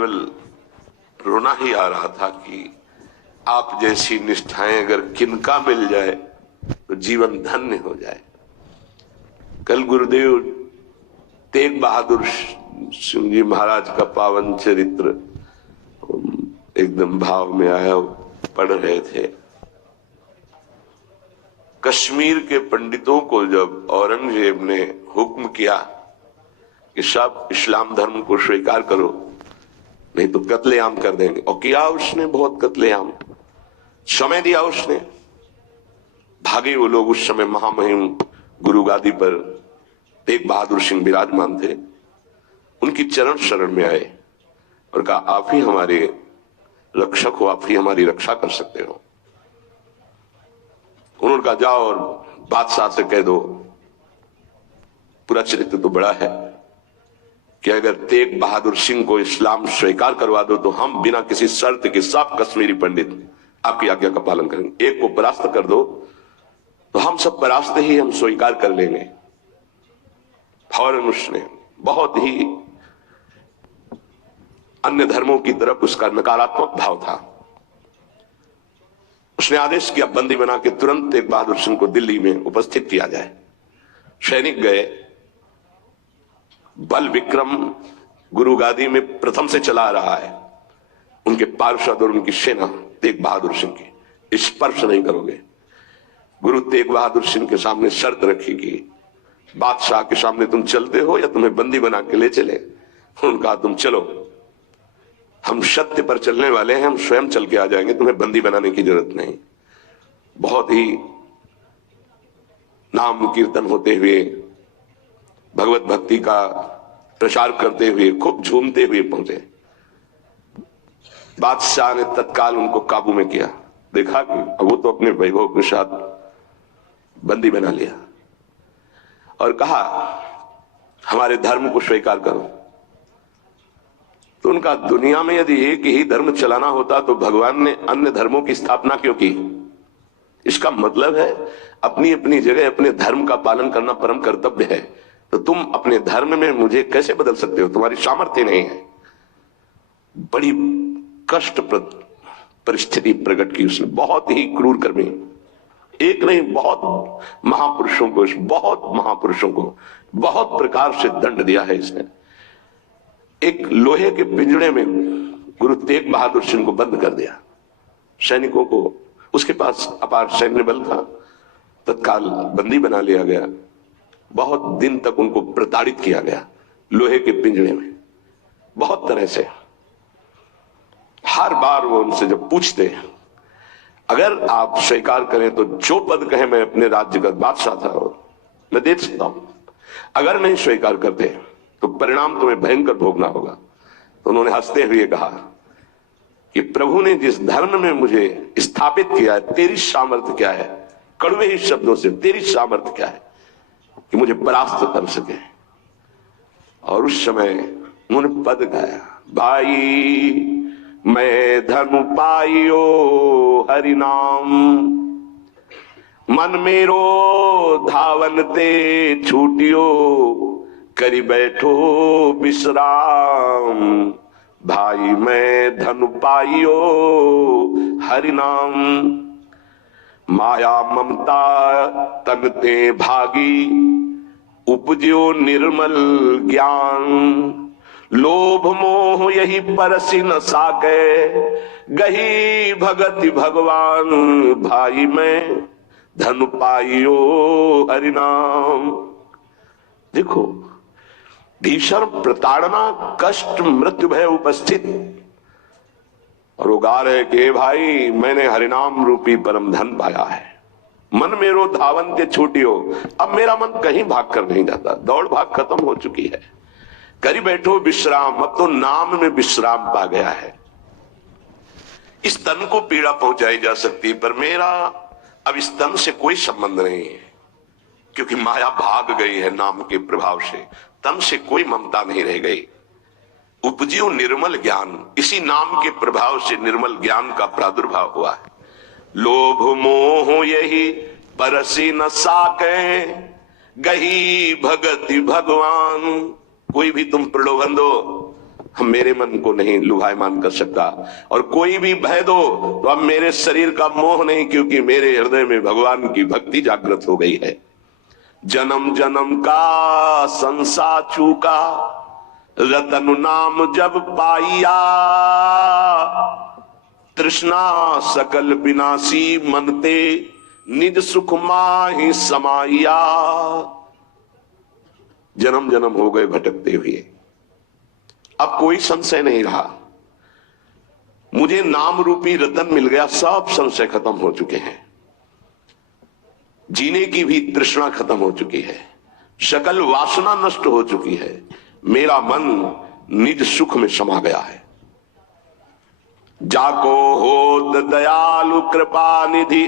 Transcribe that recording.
केवल रोना ही आ रहा था कि आप जैसी निष्ठाएं अगर किनका मिल जाए तो जीवन धन्य हो जाए। कल गुरुदेव तेग बहादुर सिंह जी महाराज का पावन चरित्र एकदम भाव में आया पढ़ रहे थे। कश्मीर के पंडितों को जब औरंगजेब ने हुक्म किया कि सब इस्लाम धर्म को स्वीकार करो नहीं तो कत्लेआम कर देंगे, और किया उसने बहुत कत्लेआम, समय दिया उसने। भागे वो लोग। उस समय महामहिम गुरु गादी पर तेग बहादुर सिंह विराजमान थे। उनकी चरण शरण में आए और कहा आप ही हमारे रक्षक हो, आप ही हमारी रक्षा कर सकते हो। उन्होंने कहा जाओ और बादशाह से कह दो, पूरा चरित्र तो बड़ा है, कि अगर तेग बहादुर सिंह को इस्लाम स्वीकार करवा दो तो हम बिना किसी शर्त के सब कश्मीरी पंडित आपकी आज्ञा का पालन करेंगे। एक को परास्त कर दो तो हम सब परास्त ही हम स्वीकार कर लेंगे। फौरन उसने बहुत ही अन्य धर्मों की तरफ उसका नकारात्मक भाव था। उसने आदेश किया बंदी बना के तुरंत तेग बहादुर सिंह को दिल्ली में उपस्थित किया जाए। सैनिक गए। बल विक्रम गुरु गादी में प्रथम से चला रहा है। उनके पार्षद और उनकी सेना तेग बहादुर सिंह की स्पर्श नहीं करोगे। गुरु तेग बहादुर सिंह के सामने शर्त रखी कि बादशाह के सामने तुम चलते हो या तुम्हें बंदी बना के ले चले। उन्होंने कहा तुम चलो, हम सत्य पर चलने वाले हैं, हम स्वयं चल के आ जाएंगे, तुम्हें बंदी बनाने की जरूरत नहीं। बहुत ही नाम कीर्तन होते हुए, भगवत भक्ति का प्रचार करते हुए, खूब झूमते हुए पहुंचे। बादशाह ने तत्काल उनको काबू में किया। देखा कि वो तो अपने वैभव के साथ बंदी बना लिया और कहा हमारे धर्म को स्वीकार करो। तो उनका दुनिया में यदि एक ही धर्म चलाना होता तो भगवान ने अन्य धर्मों की स्थापना क्यों की? इसका मतलब है अपनी अपनी जगह अपने धर्म का पालन करना परम कर्तव्य है। तो तुम अपने धर्म में मुझे कैसे बदल सकते हो? तुम्हारी सामर्थ्य नहीं है। बड़ी कष्टप्रद परिस्थिति प्रकट की उसने। बहुत ही क्रूर कर्मी, एक नहीं बहुत महापुरुषों को बहुत प्रकार से दंड दिया है इसने। एक लोहे के पिंजड़े में गुरु तेग बहादुर सिंह को बंद कर दिया। सैनिकों को, उसके पास अपार सैन्य बल था, तत्काल बंदी बना लिया गया। बहुत दिन तक उनको प्रताड़ित किया गया लोहे के पिंजड़े में, बहुत तरह से। हर बार वो उनसे जब पूछते अगर आप स्वीकार करें तो जो पद कहे मैं अपने राज्य का बादशाह था मैं दे सकता हूं, अगर नहीं स्वीकार करते तो परिणाम तुम्हें भयंकर भोगना होगा। तो उन्होंने हंसते हुए कहा कि प्रभु ने जिस धर्म में मुझे स्थापित किया है, तेरी सामर्थ्य क्या है? कड़वे ही शब्दों से, तेरी सामर्थ्य क्या है कि मुझे परास्त कर सके? और उस समय उन्होंने पद गाया, भाई मैं धनु पाइयो हरि नाम, मन मेरो धावन ते छूटियो, करी बैठो विश्राम, भाई मैं धनु पाइयो हरि नाम, माया ममता तन ते भागी, उपजो निर्मल ज्ञान, लोभ मोह यही परसी न साके, गही भगति भगवान, भाई मैं धनु पाइयो हरि नाम। देखो, भीषण प्रताड़ना, कष्ट, मृत्यु भय उपस्थित, और वो गा रहे कि भाई मैंने हरिनाम रूपी परम धन पाया है, मन मेरो धावन के छूटियो। अब मेरा मन कहीं भाग कर नहीं जाता, दौड़ भाग खत्म हो चुकी है। करी बैठो विश्राम, अब तो नाम में विश्राम पा गया है। इस तन को पीड़ा पहुंचाई जा सकती पर मेरा अब इस तन से कोई संबंध नहीं है, क्योंकि माया भाग गई है नाम के प्रभाव से, तन से कोई ममता नहीं रह गई। उपजियो निर्मल ज्ञान, इसी नाम के प्रभाव से निर्मल ज्ञान का प्रादुर्भाव हुआ है। लोभ मोह यही परसी न साके, गही भगति भगवान। कोई भी तुम प्रलोभन दो हम मेरे मन को नहीं लुभायमान कर सकता। और कोई भी भय दो तो अब मेरे शरीर का मोह नहीं, क्योंकि मेरे हृदय में भगवान की भक्ति जागृत हो गई है। जन्म जन्म का संसा चूका, रतन नाम जब पाइया, तृष्णा सकल विनाशी मनते, निज सुख माहि समाइया। जन्म जन्म हो गए भटकते हुए, अब कोई संशय नहीं रहा। मुझे नाम रूपी रतन मिल गया, सब संशय खत्म हो चुके हैं। जीने की भी तृष्णा खत्म हो चुकी है, सकल वासना नष्ट हो चुकी है। मेरा मन निज सुख में समा गया है। जाको होत दयालु कृपा निधि,